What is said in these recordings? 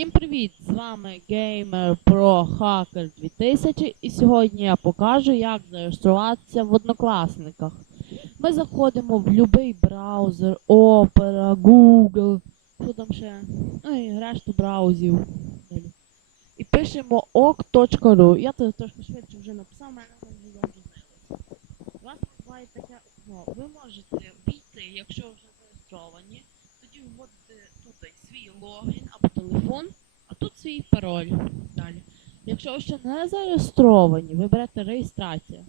Всім привіт! З вами Gamer Pro Hacker 2000 і сьогодні я покажу, як зареєструватися в однокласниках. Ми заходимо в будь-який браузер, Opera, Google, що там ще, ну і решту браузів. І пишемо ok.ru. Я тут трошки швидше вже написав, мене вже загрузилося. У вас буває таке окно. Ви можете війти, якщо вже зареєстровані, тоді вводите тут свій логін або телефон, а тут свій пароль. Далі. Якщо ви ще не зареєстровані, ви берете реєстрацію.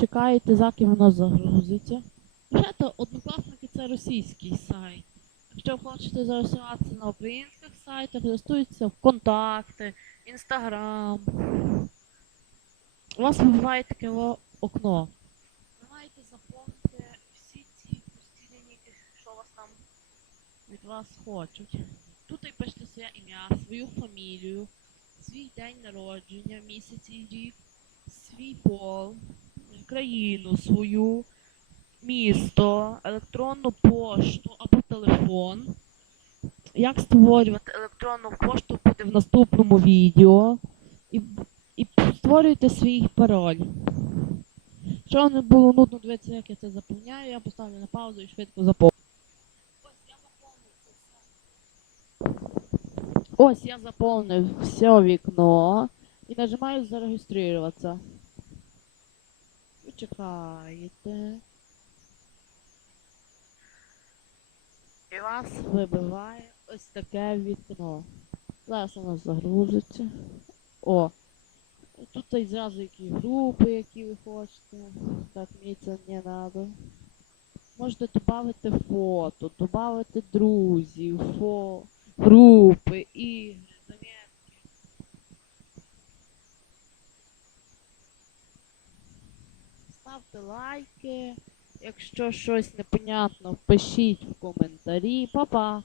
Чекаєте, заки воно загрузиться. Взагалі, однокласники це російський сайт. Якщо хочете зареєструватися на українських сайтах, реєструйтеся в контакти, інстаграм. У вас вибиває таке окно. Ви маєте заповнити всі ці пусті лінійки, що вас там від вас хочуть. Тут і пишете своє ім'я, свою фамілію, свій день народження, місяць і рік, свій пол, країну свою, місто, електронну пошту або телефон. Як створювати електронну пошту буде в наступному відео. І, і створюйте свій пароль. Якщо не було нудно дивитися, як я це заповняю, я поставлю на паузу і швидко заповню. Ось я заповнив це все. Ось я заповнив все вікно і нажимаю зареєструватися. Ви чекаєте. І вас вибиває ось таке вікно. Зараз воно загрузиться. О! Тут і зразу які групи, які ви хочете. Так, мені це не треба. Можете додати фото, додати друзів, фо... групи, ігри, заметки. Ставте лайки. Якщо щось непонятно, пишіть в коментарі. Па-па!